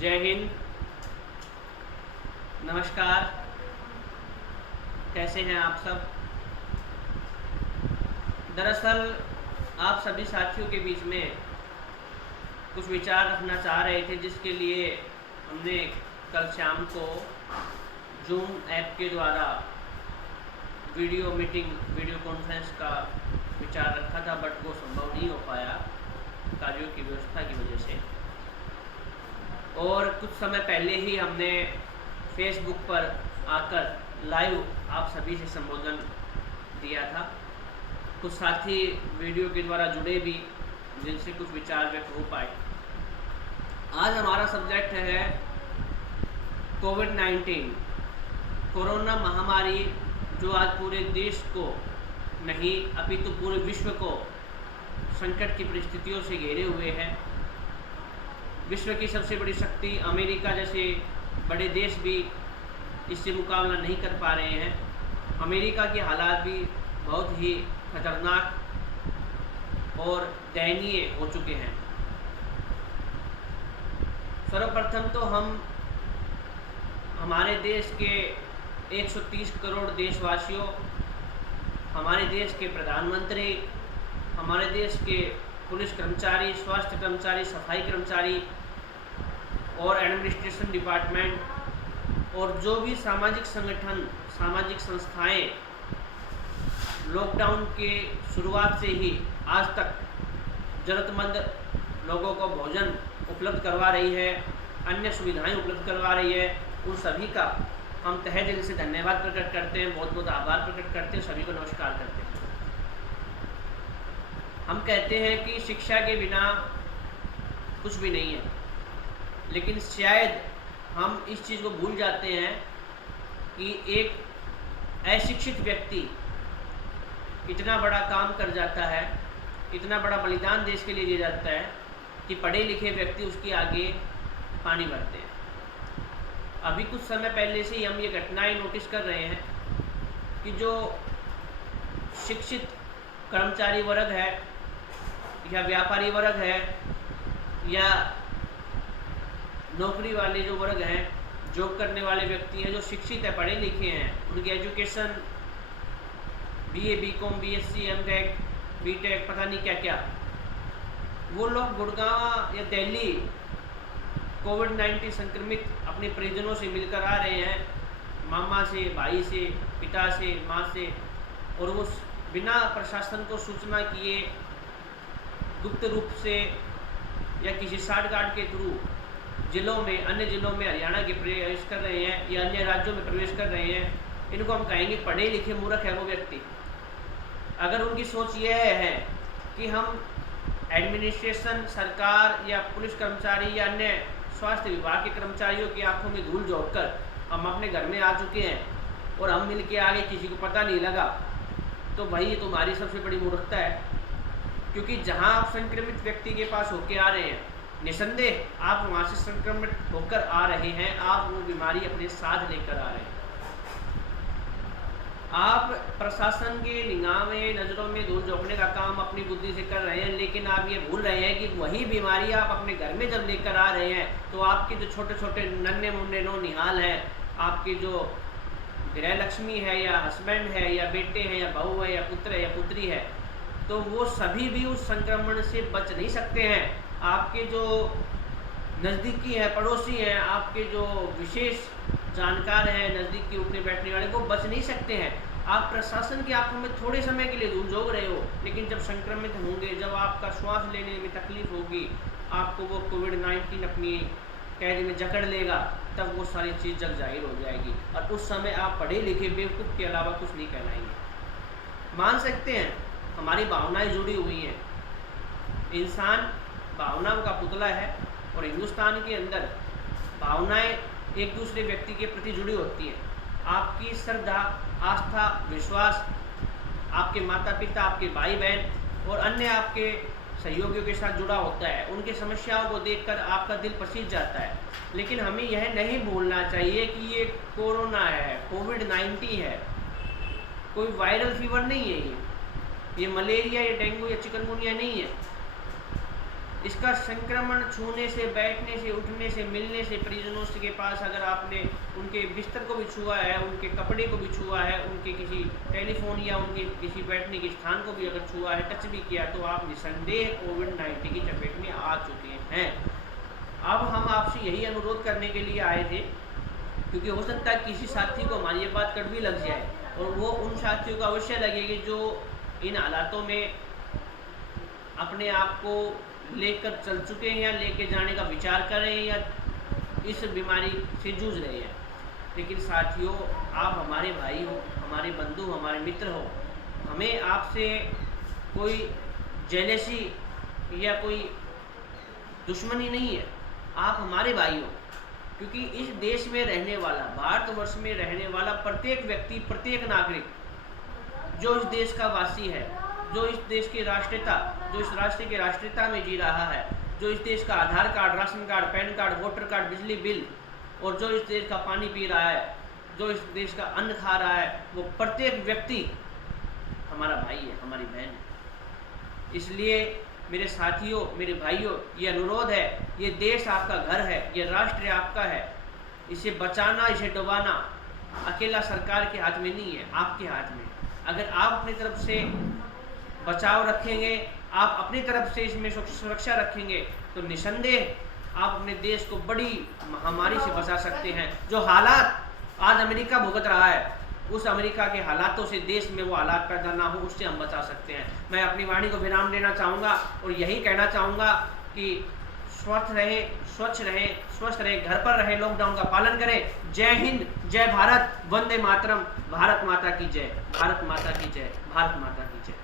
जय हिंद। नमस्कार। कैसे हैं आप सब? दरअसल आप सभी साथियों के बीच में कुछ विचार रखना चाह रहे थे, जिसके लिए हमने कल शाम को जूम ऐप के द्वारा वीडियो मीटिंग, वीडियो कॉन्फ्रेंस का विचार रखा था, बट वो संभव नहीं हो पाया कार्यों की व्यवस्था की वजह से। और कुछ समय पहले ही हमने फेसबुक पर आकर लाइव आप सभी से संबोधन दिया था। कुछ साथी वीडियो के द्वारा जुड़े भी, जिनसे कुछ विचार व्यक्त हो पाए। आज हमारा सब्जेक्ट है कोविड-19, कोरोना महामारी, जो आज पूरे देश को नहीं अपितु पूरे विश्व को संकट की परिस्थितियों से घेरे हुए है। विश्व की सबसे बड़ी शक्ति अमेरिका जैसे बड़े देश भी इससे मुकाबला नहीं कर पा रहे हैं। अमेरिका के हालात भी बहुत ही खतरनाक और दयनीय हो चुके हैं। सर्वप्रथम तो हम हमारे देश के 130 करोड़ देशवासियों, हमारे देश के प्रधानमंत्री, हमारे देश के पुलिस कर्मचारी, स्वास्थ्य कर्मचारी, सफाई कर्मचारी और एडमिनिस्ट्रेशन डिपार्टमेंट और जो भी सामाजिक संगठन, सामाजिक संस्थाएं लॉकडाउन के शुरुआत से ही आज तक ज़रूरतमंद लोगों को भोजन उपलब्ध करवा रही है, अन्य सुविधाएं उपलब्ध करवा रही है, उन सभी का हम तहे दिल से धन्यवाद प्रकट करते हैं, बहुत बहुत आभार प्रकट करते हैं, सभी को नमस्कार करते हैं। हम कहते हैं कि शिक्षा के बिना कुछ भी नहीं है, लेकिन शायद हम इस चीज़ को भूल जाते हैं कि एक अशिक्षित व्यक्ति इतना बड़ा काम कर जाता है, इतना बड़ा बलिदान देश के लिए दिया जाता है कि पढ़े लिखे व्यक्ति उसके आगे पानी भरते हैं। अभी कुछ समय पहले से ही हम ये घटनाएं नोटिस कर रहे हैं कि जो शिक्षित कर्मचारी वर्ग है या व्यापारी वर्ग है या नौकरी वाले जो वर्ग हैं, जॉब करने वाले व्यक्ति हैं, जो शिक्षित है, पढ़े लिखे हैं, उनकी education BA, BCom, BSc, MTech, BTech, पता नहीं क्या क्या, वो लोग गुड़गांव या दिल्ली कोविड-19 संक्रमित अपने परिजनों से मिलकर आ रहे हैं, मामा से, भाई से, पिता से, माँ से, और वो बिना प्रशासन को सूचना किए गुप्त रूप से या किसी शॉर्ट गार्ड के थ्रू जिलों में, अन्य जिलों में हरियाणा के प्रवेश कर रहे हैं या अन्य राज्यों में प्रवेश कर रहे हैं। इनको हम कहेंगे पढ़े लिखे मूर्ख है वो व्यक्ति। अगर उनकी सोच यह है कि हम एडमिनिस्ट्रेशन, सरकार या पुलिस कर्मचारी या अन्य स्वास्थ्य विभाग के कर्मचारियों की आंखों में धूल झोंककर हम अपने घर में आ चुके हैं और हम मिल के आगे, किसी को पता नहीं लगा, तो भाई ये तुम्हारी सबसे बड़ी मूर्खता है। क्योंकि जहां आप संक्रमित व्यक्ति के पास होके आ रहे हैं, निसंदेह आप वहां से संक्रमित होकर आ रहे हैं, आप वो बीमारी अपने साथ लेकर आ रहे हैं। आप प्रशासन के निगाह में, नज़रों में धूल झोंकने का काम अपनी बुद्धि से कर रहे हैं, लेकिन आप ये भूल रहे हैं कि वही बीमारी आप अपने घर में जब लेकर आ रहे हैं, तो आपके जो छोटे छोटे नन्हे मुन्ने नौनिहाल हैं, आपके जो गृह लक्ष्मी है या हस्बैंड है या बेटे हैं या बहू है या पुत्र है या पुत्री है, तो वो सभी भी उस संक्रमण से बच नहीं सकते हैं। आपके जो नज़दीकी हैं, पड़ोसी हैं, आपके जो विशेष जानकार हैं, नज़दीक के उठने बैठने वाले, वो बच नहीं सकते हैं। आप प्रशासन की आंखों में थोड़े समय के लिए धूल झोंक रहे हो, लेकिन जब संक्रमित होंगे, जब आपका श्वास लेने में तकलीफ होगी, आपको वो कोविड-19 अपनी कैद में जकड़ लेगा, तब वो सारी चीज़ जग जाहिर हो जाएगी और उस समय आप पढ़े लिखे बेवकूफ़ के अलावा कुछ नहीं कहलाएंगे। मान सकते हैं हमारी भावनाएं जुड़ी हुई हैं, इंसान भावनाओं का पुतला है और हिंदुस्तान के अंदर भावनाएं एक दूसरे व्यक्ति के प्रति जुड़ी होती हैं। आपकी श्रद्धा, आस्था, विश्वास आपके माता पिता, आपके भाई बहन और अन्य आपके सहयोगियों के साथ जुड़ा होता है। उनकी समस्याओं को देखकर आपका दिल पसीज जाता है। लेकिन हमें यह नहीं भूलना चाहिए कि ये कोरोना है, कोविड-19 है, कोई वायरल फीवर नहीं है, ये मलेरिया या डेंगू या चिकनगुनिया नहीं है। इसका संक्रमण छूने से, बैठने से, उठने से, मिलने से, परिजनों के पास अगर आपने उनके बिस्तर को भी छुआ है, उनके कपड़े को भी छुआ है, उनके किसी टेलीफोन या उनके किसी बैठने के स्थान को भी अगर छुआ है, टच भी किया, तो आप निसंदेह कोविड-19 की चपेट में आ चुके हैं। अब हम आपसे यही अनुरोध करने के लिए आए थे, क्योंकि हो सकता है किसी साथी को हमारी ये बात कड़वी लग जाए, और वो उन साथियों को अवश्य लगेगी जो इन हालातों में अपने आप को लेकर चल चुके हैं या लेके जाने का विचार कर रहे हैं या इस बीमारी से जूझ रहे हैं। लेकिन साथियों, आप हमारे भाई हो, हमारे बंधु, हमारे मित्र हो, हमें आपसे कोई जेलेसी या कोई दुश्मनी नहीं है। आप हमारे भाई हो, क्योंकि इस देश में रहने वाला, भारतवर्ष में रहने वाला प्रत्येक व्यक्ति, प्रत्येक नागरिक जो इस देश का वासी है, जो इस देश की राष्ट्रीयता, जो इस राष्ट्र की राष्ट्रीयता में जी रहा है, जो इस देश का Aadhaar card, ration card, PAN card, voter card, बिजली बिल, और जो इस देश का पानी पी रहा है, जो इस देश का अन्न खा रहा है, वो प्रत्येक व्यक्ति हमारा भाई है, हमारी बहन है। इसलिए मेरे साथियों, मेरे भाइयों, ये अनुरोध है, ये देश आपका घर है, ये राष्ट्र आपका है, इसे बचाना, इसे डुबाना अकेला सरकार के हाथ में नहीं है, आपके हाथ में। अगर आप अपनी तरफ से बचाव रखेंगे, आप अपनी तरफ से इसमें सुरक्षा रखेंगे, तो निसंदेह आप अपने देश को बड़ी महामारी से बचा सकते हैं। जो हालात आज अमेरिका भुगत रहा है, उस अमेरिका के हालातों से देश में वो हालात पैदा ना हो, उससे हम बचा सकते हैं। मैं अपनी वाणी को विराम देना चाहूँगा और यही कहना चाहूँगा कि स्वस्थ रहें, स्वच्छ रहें, स्वस्थ रहें, घर पर रहें, लॉकडाउन का पालन करें। जय हिंद, जय भारत, वंदे मातरम, भारत माता की जय, भारत माता की जय, भारत माता की जय।